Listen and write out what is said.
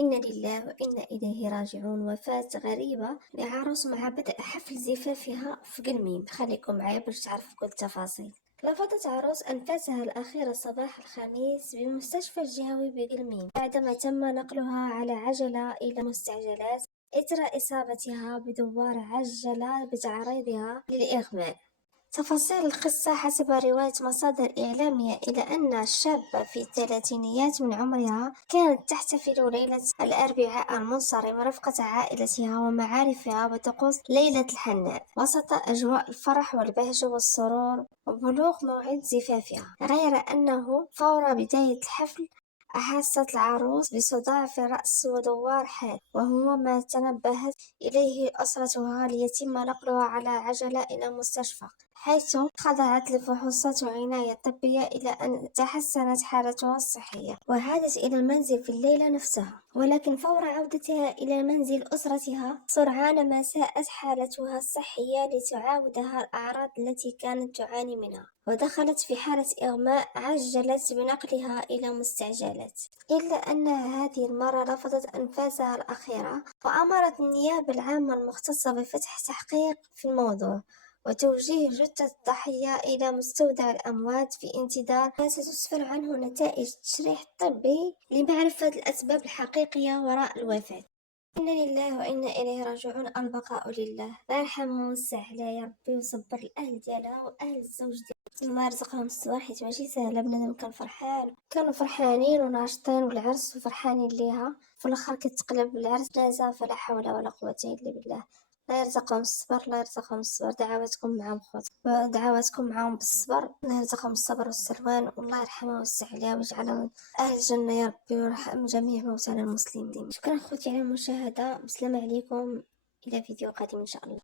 إنا لله وإنا إليه راجعون. وفاة غريبة لعروس مع بدء حفل زفافها في قلميم. خليكم معايا باش تعرفوا كل التفاصيل. لفظت عروس أنفاسها الأخيرة صباح الخميس بمستشفى الجهوي بقلميم بعدما تم نقلها على عجلة إلى مستعجلات إثر إصابتها بدوار عجلة بتعريضها للإغماء. تفاصيل القصة حسب رواية مصادر إعلامية إلى أن الشابة في الثلاثينيات من عمرها كانت تحتفل ليلة الأربعاء المنصرم رفقة عائلتها ومعارفها بطقوس ليلة الحناء وسط أجواء الفرح والبهجة والسرور وبلوغ موعد زفافها، غير أنه فور بداية الحفل أحست العروس بصداع في الرأس ودوار حاد، وهو ما تنبهت إليه أسرتها ليتم نقلها على عجلة إلى المستشفى، حيث خضعت لفحوصات وعناية طبية إلى أن تحسنت حالتها الصحية وعادت إلى المنزل في الليلة نفسها. ولكن فور عودتها إلى منزل أسرتها سرعان ما ساءت حالتها الصحية لتعاودها الأعراض التي كانت تعاني منها، ودخلت في حالة إغماء عجلت بنقلها إلى مستعجلات، إلا أن هذه المرة رفضت أنفاسها الأخيرة وأمرت النيابة العامة المختصة بفتح تحقيق في الموضوع وتوجيه جثة الضحية إلى مستودع الأموات في انتظار ما ستسفر عنه نتائج التشريح الطبي لمعرفة الأسباب الحقيقية وراء الوفاة. إنا لله وإنا إليه راجعون. البقاء لله. الله يرحمه ويوسع عليه يا ربي ويصبر الأهل ديالها وأهل الزوج ديالها وما رزقهم الصبر، حيت ماشي سهلة. بنادم كان فرحان، كانوا فرحانين وناشطين والعرس وفرحانين ليها، في الآخر كتقلب العرس نازع. فلا حول ولا قوة إلا بالله. الله يرزقهم الصبر، الله يرزقهم الصبر. دعواتكم معهم خوت، دعواتكم معهم بالصبر. الله يرزقهم الصبر والسلوان، والله يرحمه ويوسع عليها ويجعلهم أهل الجنة يا ربي، ويرحم جميع موتانا المسلمين. شكرا خوتي على المشاهدة، بسلام عليكم، إلى فيديو قادم إن شاء الله.